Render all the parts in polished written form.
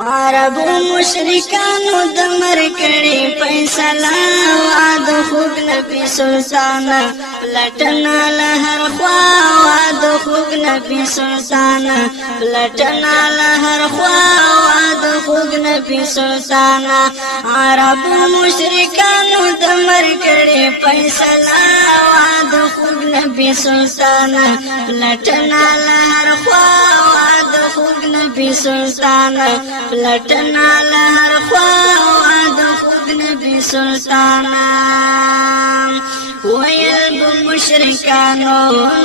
عربو مشرکانو د مرکړې فیصله واد خوګ نبی سلطان لټنا لهر خوا واد خوګ نبی سلطان لټنا لهر خوا واد خوګ نبی سلطان عربو مشرکانو د مرکړې فیصله واد خوګ نبی سلطان لټنا لهر خوا واد خوګ نبی سلطان لټنا لهر خوا د خوږ نبی سلطان ویل مشرکانو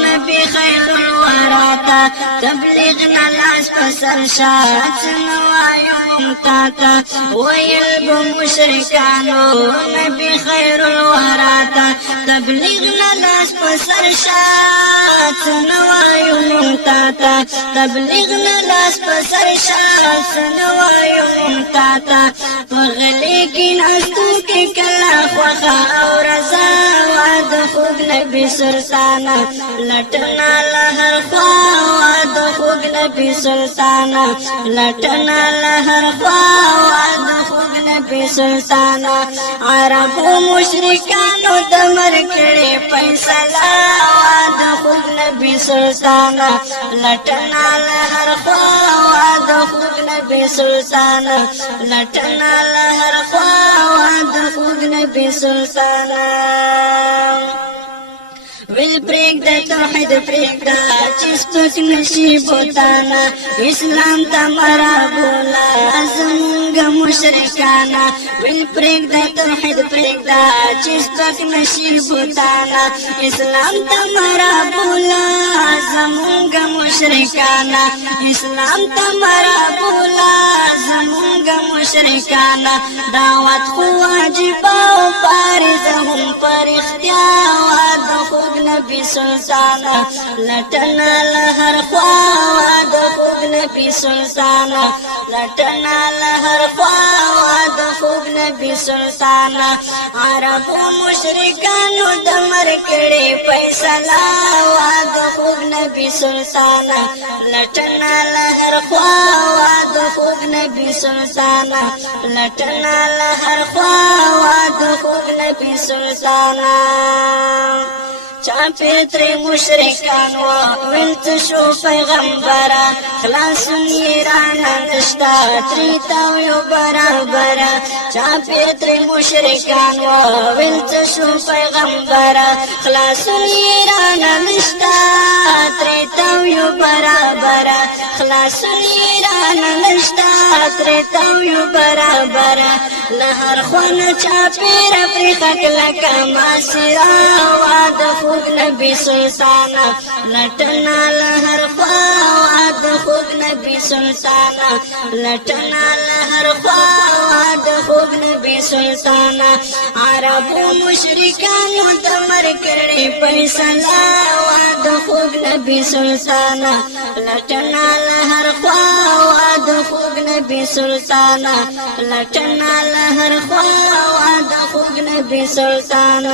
نبی خیر الورا تا تبلیغ نلاس پسر شاعت نوایو ممتاتا ویل مشرکانو نبی خیر الورا تا تبلیغ نلاس پسر شاعت نوایو ممتاتا تبلیغ نلاس پسر شاعت نوایو ممتاتا پغلی کی نستو کی کلا خوخا او رضا واد خوگ نبی سلطان لٹنا لہر خواہ واد خوگ نبی سلطان لٹنا لہر خواہ واد خوگ نبی سلطان عربو مشرکانو دمر کڑی فیصلہ واد خوگ نبی سلطان لٹنا لہر خواہ واد خوگ نبی سلطان لٹنا لہر خواہ واد خوگ نبی سلطان ویل پریک دا توحید پریک دا چسپک نشی بوتانا اسلام تا مرا بولا زمونگا مشرکانا ویل پریک دا توحید پریک دا چسپک نشی بوتانا اسلام تا مرا بولا زمونگا مشرکانا اسلام تا مرا بولا زمونگا مشرکانا دعوت خو واجبا و پارز هم پر اختیار خوگ نبی سلطان لٹنا لہر خواہ د خوگ نبی سلطان لٹنا لہر خواہ د خوگ نبی سلطان عربو مشرکانو دمر کڑی فیصلہ واد خوگ نبی سلطان لٹنا لہر خواہ د خوگ نبی سلطان لٹنا لہر خواہ د خوگ نبی سلطان چاپیر تری مشرکان و ولت شو پیغمبرا خلاصون ایران نشتا تری تاویو برابرا چاپیر تری مشرکان و ولت شو پیغمبرا خلاصون ایران نشتا تری تاویو برابرا خلاصون ایران نشتا تری تاویو برابرا لہر خوان چاپیر پری خک لکا ماسرا واد خوگ نبی سلطان لٹنا لہر خواہ د خوگ نبی سلطان لٹنا لہر خواہ د خوگ نبی سلطان عربو مشرکانو دمر کڑی فیصلہ د خوگ نبی سلطان لٹنا لہر خواہ د خوگ نبی سلطان لٹنا لہر خواہ د خوگ نبی سلطان